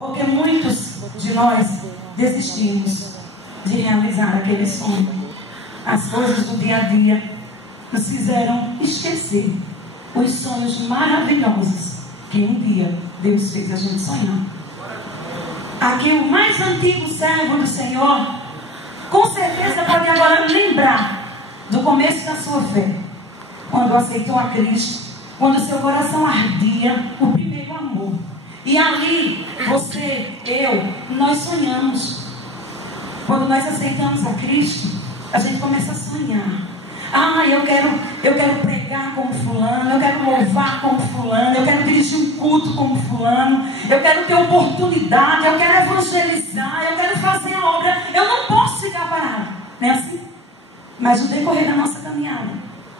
Porque muitos de nós desistimos de realizar aquele sonho. As coisas do dia a dia nos fizeram esquecer os sonhos maravilhosos que um dia Deus fez a gente sonhar. Aqui o mais antigo servo do Senhor, com certeza pode agora lembrar do começo da sua fé, quando aceitou a Cristo, quando seu coração ardia, o primeiro amor. E ali, você, eu, nós sonhamos. Quando nós aceitamos a Cristo, a gente começa a sonhar. Ah, eu quero pregar como fulano, eu quero louvar como fulano, eu quero dirigir um culto como fulano, eu quero ter oportunidade, eu quero evangelizar, eu quero fazer a obra. Eu não posso ficar parado, não é assim? Mas no decorrer da nossa caminhada,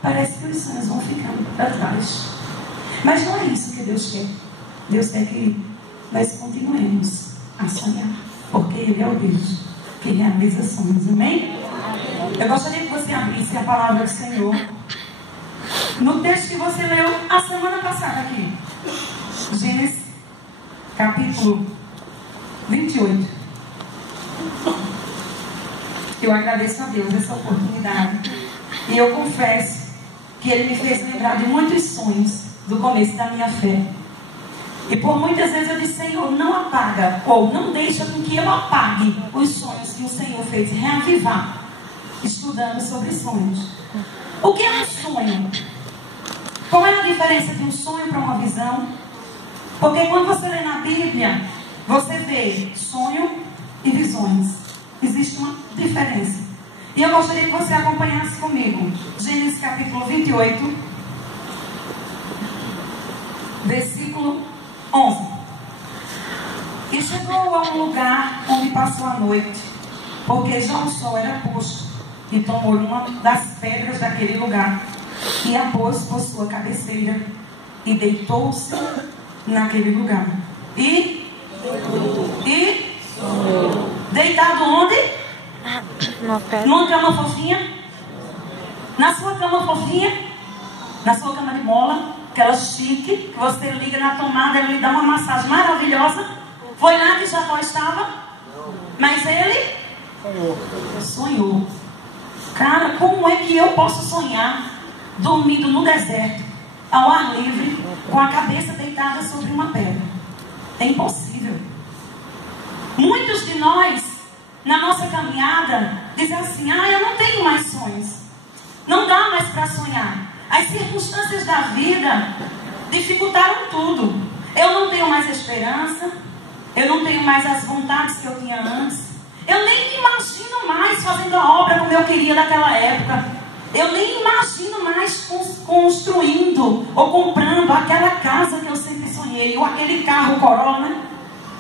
parece que os sonhos vão ficando para trás. Mas não é isso que Deus quer. Deus quer que nós continuemos a sonhar, porque Ele é o Deus que realiza sonhos, amém? Eu gostaria que você abrisse a palavra do Senhor no texto que você leu a semana passada aqui, Gênesis capítulo 28. Eu agradeço a Deus essa oportunidade, e eu confesso que Ele me fez lembrar de muitos sonhos do começo da minha fé. E por muitas vezes eu disse: Senhor, não apaga, ou não deixa com que eu apague os sonhos que o Senhor fez reavivar, estudando sobre sonhos. O que é um sonho? Qual é a diferença de um sonho para uma visão? Porque quando você lê na Bíblia, você vê sonho e visões. Existe uma diferença. E eu gostaria que você acompanhasse comigo Gênesis capítulo 28, versículo 11. E chegou a um lugar onde passou a noite, porque já o sol era posto, e tomou uma das pedras daquele lugar e a pôs por sua cabeceira, e deitou-se naquele lugar. E deitado onde? Numa cama fofinha? Na sua cama fofinha? Na sua cama de mola? Aquela chique, que você liga na tomada, ele lhe dá uma massagem maravilhosa. Foi lá que Jacó estava? Mas ele sonhou. Cara, como é que eu posso sonhar dormindo no deserto, ao ar livre, com a cabeça deitada sobre uma pedra? É impossível. Muitos de nós, na nossa caminhada, dizem assim: ah, eu não tenho mais sonhos, não dá mais para sonhar. As circunstâncias da vida dificultaram tudo. Eu não tenho mais esperança, eu não tenho mais as vontades que eu tinha antes. Eu nem imagino mais fazendo a obra como eu queria naquela época. Eu nem imagino mais construindo ou comprando aquela casa que eu sempre sonhei, ou aquele carro Corolla, né?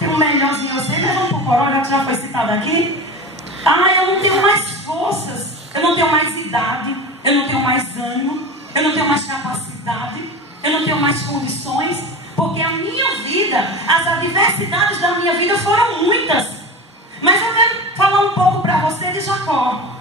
Tem um melhorzinho, eu sei, mas vamos pro Corolla, já foi citado aqui. Ah, eu não tenho mais forças, eu não tenho mais idade, eu não tenho mais ânimo, eu não tenho mais capacidade, eu não tenho mais condições, porque a minha vida, as adversidades da minha vida foram muitas. Mas eu quero falar um pouco para você de Jacó.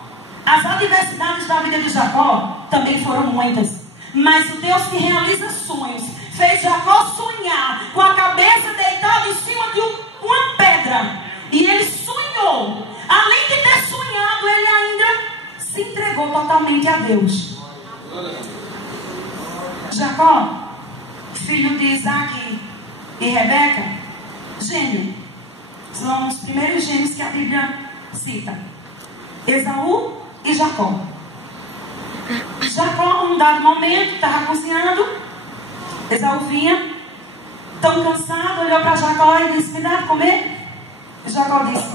As adversidades da vida de Jacó também foram muitas. Mas o Deus que realiza sonhos fez Jacó sonhar com a cabeça deitada em cima de uma pedra. E ele sonhou. Além de ter sonhado, ele ainda se entregou totalmente a Deus. Jacó, filho de Isaac e Rebeca, gêmeo. São os primeiros gêmeos que a Bíblia cita: Esaú e Jacó. Jacó, num dado momento, estava cozinhando. Esaú vinha, tão cansado, olhou para Jacó e disse: me dá de comer? E Jacó disse: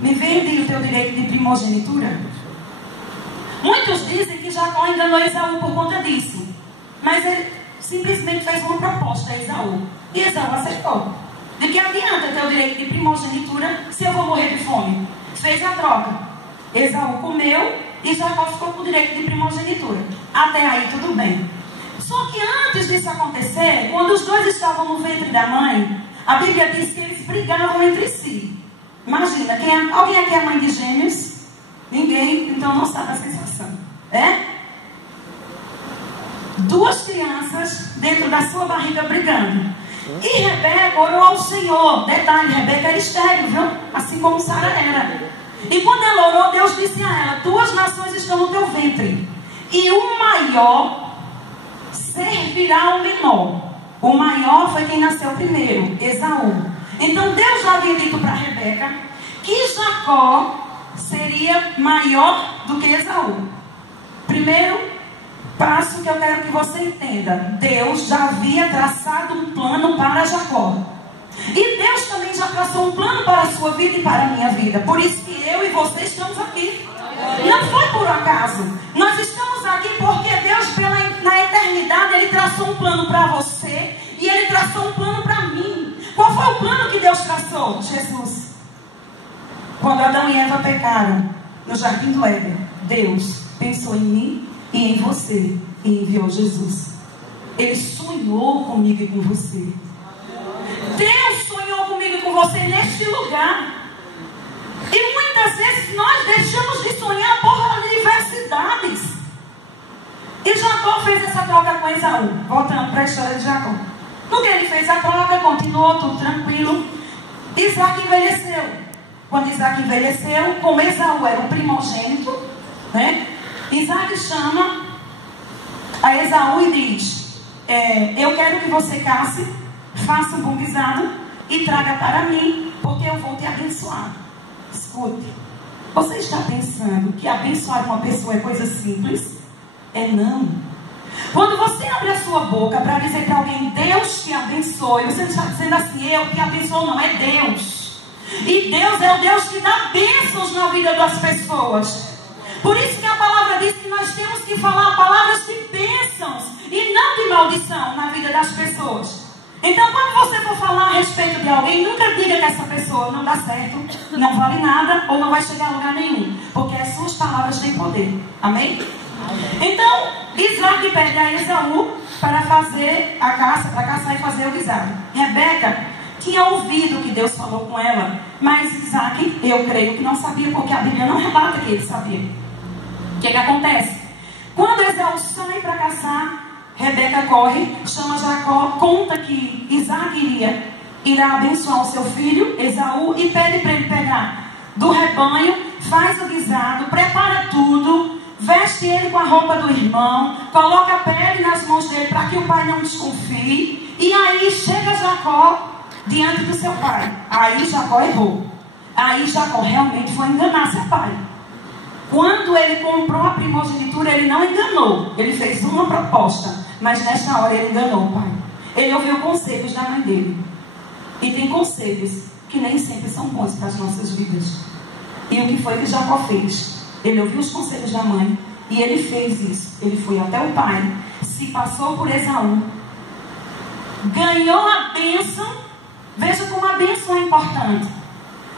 me vende o teu direito de primogenitura? Muitos dizem que Jacó enganou Esaú por conta disso, mas ele simplesmente fez uma proposta a Esaú, e Esaú aceitou. De que adianta ter o direito de primogenitura se eu vou morrer de fome? Fez a troca. Esaú comeu e Jacó ficou com o direito de primogenitura. Até aí tudo bem. Só que antes disso acontecer, quando os dois estavam no ventre da mãe, a Bíblia diz que eles brigavam entre si. Imagina, alguém aqui é mãe de gêmeos? Ninguém, então não sabe a sensação. É? Duas crianças dentro da sua barriga brigando. E Rebeca orou ao Senhor. Detalhe, Rebeca era estéril, viu? Assim como Sara era. E quando ela orou, Deus disse a ela: 2 nações estão no teu ventre, e o maior servirá ao menor. O maior foi quem nasceu primeiro, Esaú. Então Deus já havia dito para Rebeca que Jacó seria maior do que Esaú. Primeiro passo que eu quero que você entenda: Deus já havia traçado um plano para Jacó. E Deus também já traçou um plano para a sua vida e para a minha vida. Por isso que eu e você estamos aqui. Não foi por acaso. Nós estamos aqui porque Deus, na eternidade, Ele traçou um plano para você e Ele traçou um plano para mim. Qual foi o plano que Deus traçou? Jesus. Quando Adão e Eva pecaram no jardim do Éden, Deus pensou em mim e em você e enviou Jesus. Ele sonhou comigo e com você. Deus sonhou comigo e com você neste lugar. E muitas vezes nós deixamos de sonhar por adversidades. E Jacó fez essa troca com Esaú. Voltando para a história de Jacó. No que ele fez a troca, continuou tudo tranquilo. Isaac envelheceu. Quando Isaac envelheceu, como Esaú era o primogênito, né? Isaac chama a Esaú e diz: eu quero que você case, faça um bom guisado e traga para mim, porque eu vou te abençoar. Escute, você está pensando que abençoar uma pessoa é coisa simples? É não. Quando você abre a sua boca para dizer para alguém: Deus te abençoe, você não está dizendo assim: eu te abençoo, não, é Deus. E Deus é o Deus que dá bênçãos na vida das pessoas. Por isso que a palavra diz que nós temos que falar palavras de bênçãos e não de maldição na vida das pessoas. Então, quando você for falar a respeito de alguém, nunca diga que essa pessoa não dá certo, não vale nada ou não vai chegar a lugar nenhum, porque as suas palavras têm poder. Amém? Então, Isaac pede a Esaú para fazer a caça, para caçar e fazer o guisado. Rebeca tinha ouvido que Deus falou com ela, mas Isaac, eu creio que não sabia, porque a Bíblia não relata que ele sabia. O que acontece? Quando Esaú sai para caçar, Rebeca corre, chama Jacó, conta que Isaac irá abençoar o seu filho, Esaú, e pede para ele pegar do rebanho, faz o guisado, prepara tudo, veste ele com a roupa do irmão, coloca a pele nas mãos dele para que o pai não desconfie. E aí chega Jacó diante do seu pai. Aí Jacó errou. Aí Jacó realmente foi enganar seu pai. Quando ele comprou a primogenitura, ele não enganou. Ele fez uma proposta, mas nesta hora ele enganou o pai. Ele ouviu conselhos da mãe dele. E tem conselhos que nem sempre são bons para as nossas vidas. E o que foi que Jacó fez? Ele ouviu os conselhos da mãe e ele fez isso. Ele foi até o pai, se passou por Esaú, ganhou a bênção. Veja como a bênção é importante.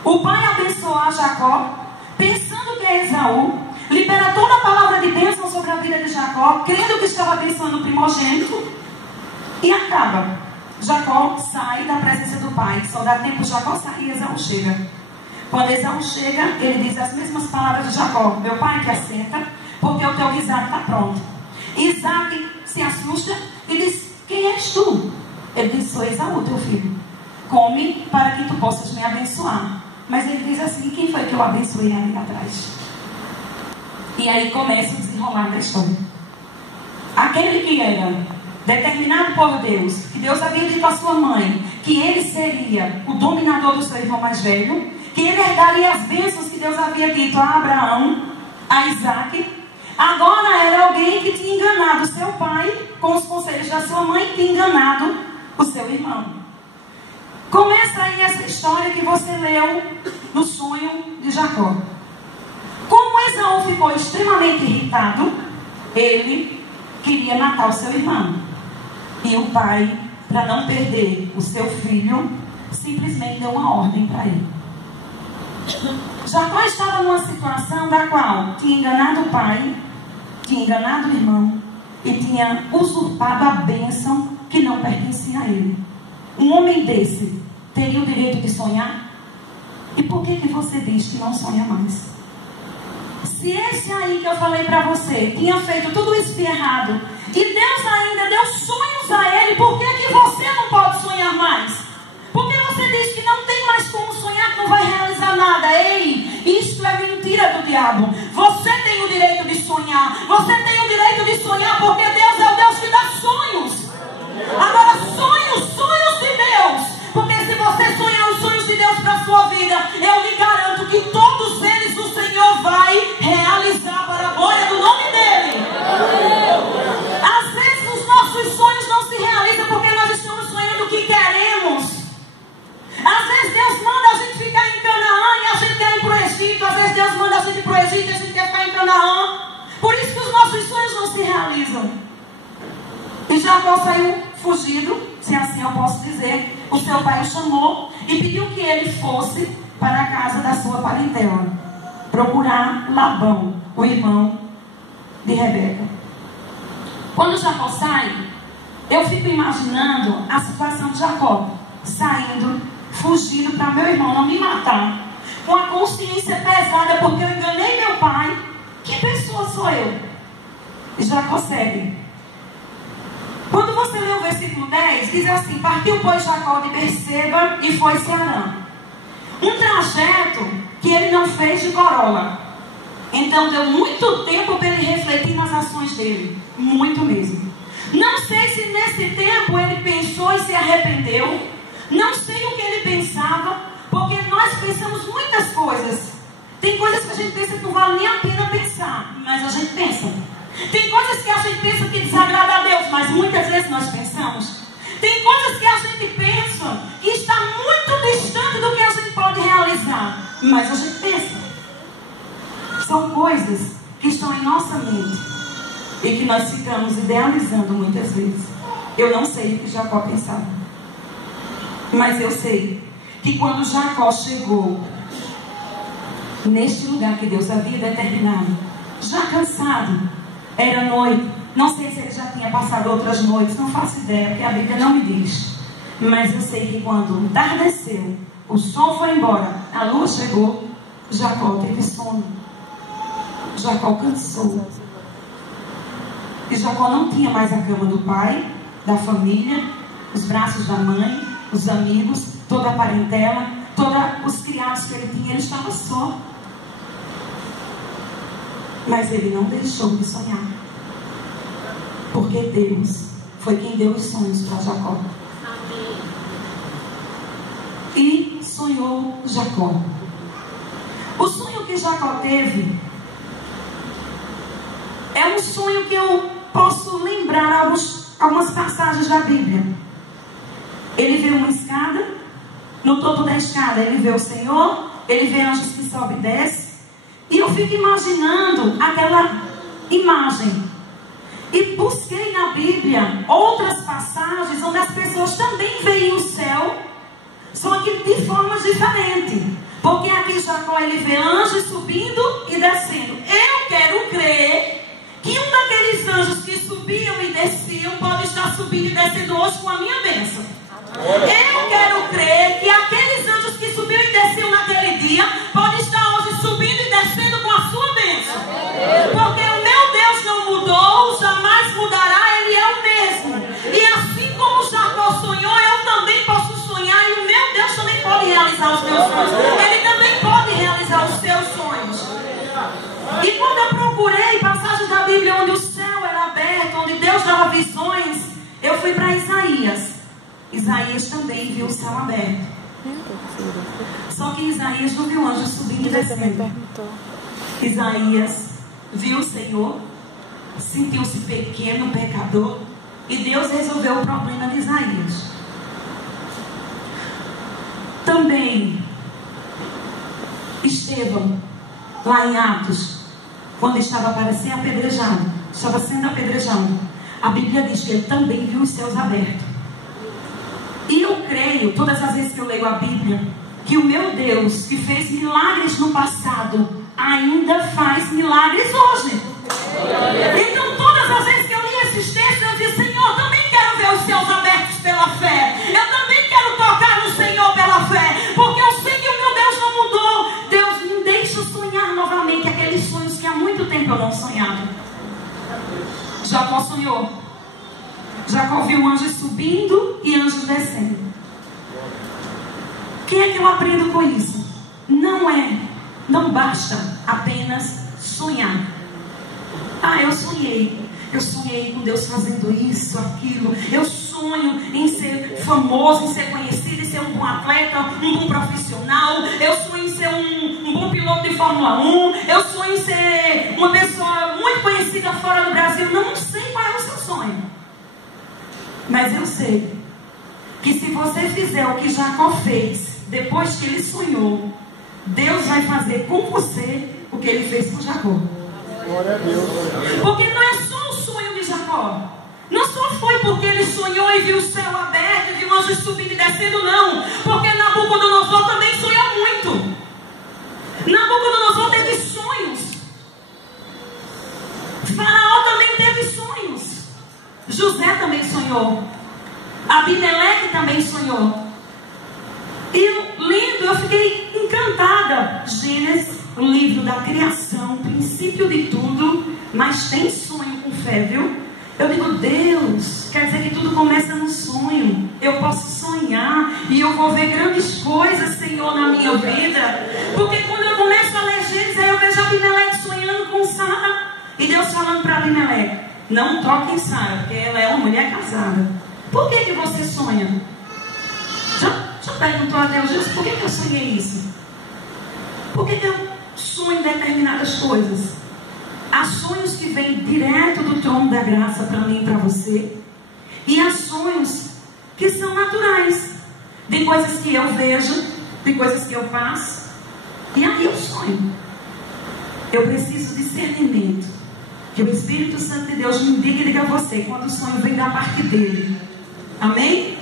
O pai abençoou a Jacó, pensando que é Esaú, libera toda a palavra de bênção sobre a vida de Jacó, crendo que estava abençoando o primogênito, e acaba. Jacó sai da presença do pai. Só dá tempo de Jacó sair e Esaú chega. Quando Esaú chega, ele diz as mesmas palavras de Jacó: meu pai que assenta, porque o teu guisado está pronto. Isaac se assusta e diz: quem és tu? Ele diz: sou Esaú, teu filho. Come para que tu possas me abençoar. Mas ele diz assim: quem foi que eu abençoei ali atrás? E aí começa a desenrolar da história. Aquele que era determinado por Deus, que Deus havia dito à sua mãe que ele seria o dominador do seu irmão mais velho, que ele herdaria as bênçãos que Deus havia dito a Abraão, a Isaac, agora era alguém que tinha enganado seu pai com os conselhos da sua mãe e tinha enganado o seu irmão. Começa aí essa história que você leu no sonho de Jacó. Como Esaú ficou extremamente irritado, ele queria matar o seu irmão. E o pai, para não perder o seu filho, simplesmente deu uma ordem para ele. Jacó estava numa situação da qual tinha enganado o pai, tinha enganado o irmão e tinha usurpado a bênção que não pertencia a ele. Um homem desse teria o direito de sonhar? E por que você diz que não sonha mais? Se esse aí que eu falei para você tinha feito tudo isso de errado, e Deus ainda deu sonhos a ele, por que você não pode sonhar mais? Porque você diz que não tem mais como sonhar, que não vai realizar nada. Ei, isso é mentira do diabo. Você tem o direito de sonhar. Você tem o direito de sonhar, porque Deus é o Deus que dá sonhos. Agora, sonhos de Deus. Porque se você sonhar os sonhos de Deus para a sua vida, eu lhe garanto que todos eles o Senhor vai realizar para a glória do nome dEle. Às vezes os nossos sonhos não se realizam porque nós estamos sonhando o que queremos. Às vezes Deus manda a gente ficar em Canaã e a gente quer ir para o Egito. Às vezes Deus manda a gente ir para o Egito e a gente quer ficar em Canaã. Por isso que os nossos sonhos não se realizam. E Jacó saiu fugido, se assim eu posso dizer. O seu pai o chamou e pediu que ele fosse para a casa da sua parentela, procurar Labão, o irmão de Rebeca. Quando Jacó sai, eu fico imaginando a situação de Jacó, saindo, fugindo para meu irmão não me matar, com a consciência pesada porque eu enganei meu pai. Que pessoa sou eu? E Jacó segue. Quando você lê o versículo 10, diz assim: partiu, pois, Jacó de Berseba e foi-se a Harã. Um trajeto que ele não fez de coroa. Então deu muito tempo para ele refletir nas ações dele. Muito mesmo. Não sei se nesse tempo ele pensou e se arrependeu. Não sei o que ele pensava, porque nós pensamos muitas coisas. Tem coisas que a gente pensa que não vale nem a pena pensar, mas a gente pensa. Tem coisas que a gente pensa que desagrada a Deus, mas muitas vezes nós pensamos. Tem coisas que a gente pensa que está muito distante do que a gente pode realizar, mas a gente pensa. São coisas que estão em nossa mente e que nós ficamos idealizando muitas vezes. Eu não sei o que Jacó pensava, mas eu sei que quando Jacó chegou neste lugar que Deus havia determinado, já cansado, era noite, não sei se ele já tinha passado outras noites, não faço ideia, porque a Bíblia não me diz. Mas eu sei que quando entardeceu, o sol foi embora, a lua chegou, Jacó teve sono. Jacó cansou. E Jacó não tinha mais a cama do pai, da família, os braços da mãe, os amigos, toda a parentela, todos os criados que ele tinha, ele estava só. Mas ele não deixou de sonhar. Porque Deus foi quem deu os sonhos para Jacó. E sonhou Jacó. O sonho que Jacó teve é um sonho que eu posso lembrar algumas passagens da Bíblia. Ele vê uma escada. No topo da escada ele vê o Senhor. Ele vê anjos que sobe e desce. E eu fico imaginando aquela imagem. E busquei na Bíblia outras passagens onde as pessoas também veem o céu, só que de formas diferentes. Porque aqui Jacó ele vê anjos subindo e descendo. Eu quero crer que um daqueles anjos que subiam e desciam pode estar subindo e descendo hoje com a minha bênção. Eu quero crer que aqueles anjos que subiam e desciam naquele dia pode estar hoje subindo e descendo com a sua bênção. Porque o meu Deus não mudou, jamais mudará, Ele é o mesmo. E assim como Jacó sonhou, eu também posso sonhar, e o meu Deus também pode realizar os meus sonhos. Ele também pode realizar os seus sonhos. E quando eu procurei passagens da Bíblia onde o céu era aberto, onde Deus dava visões, eu fui para Isaías. Isaías também viu o céu aberto. Só que Isaías não viu anjos subindo e descendo. Isaías viu o Senhor, sentiu-se pequeno, pecador, e Deus resolveu o problema de Isaías. Também Estevão, lá em Atos, quando estava para ser apedrejado, estava sendo apedrejado, a Bíblia diz que ele também viu os céus abertos. E eu creio, todas as vezes que eu leio a Bíblia, que o meu Deus, que fez milagres no passado, ainda faz milagres hoje. Então todas as vezes que eu li esses textos, eu disse: Senhor, eu também quero ver os céus abertos pela fé. Eu também quero tocar no Senhor pela fé. Porque eu sei que o meu Deus não mudou. Deus me deixa sonhar novamente aqueles sonhos sonhou? Jacó viu anjos subindo e anjos descendo. O que é que eu aprendo com isso? Não basta apenas sonhar. Eu sonhei. Eu sonhei com Deus fazendo isso, aquilo. Eu sonho em ser famoso, em ser conhecido, em ser um bom atleta, um bom profissional. Eu sonho em ser um bom piloto de Fórmula 1. Eu sonho em ser uma pessoa muito conhecida fora do Brasil. Não sei qual é o seu sonho. Mas eu sei que se você fizer o que Jacó fez, depois que ele sonhou, Deus vai fazer com você o que ele fez com Jacó. Glória a Deus. Porque não é só o sonho de Jacó. Não só foi porque ele sonhou e viu o céu aberto, e viu anjos subindo e descendo, não. Porque Nabucodonosor também sonhou muito. Nabucodonosor teve sonhos. Faraó também teve sonhos. José também sonhou. Abimeleque também sonhou. E lendo, eu fiquei encantada. Gênesis, o livro da criação, princípio de tudo, mas tem sonho com fé, viu? Eu digo, Deus, quer dizer que tudo começa no sonho. Eu posso sonhar e eu vou ver grandes coisas, Senhor, na minha vida. Porque quando eu começo a ler Gênesis, aí eu vejo Abimeleque sonhando com Sara. E Deus falando para Abimeleque, não toque em Sara, porque ela é uma mulher casada. Por que você sonha? Já perguntou a Deus, por que eu sonhei isso? Por que eu sonho determinadas coisas? Há sonhos que vêm direto do trono da graça para mim e para você. E há sonhos que são naturais, de coisas que eu vejo, de coisas que eu faço. E aí eu sonho. Eu preciso de discernimento. Que o Espírito Santo de Deus me diga e diga a você quando o sonho vem da parte dele. Amém?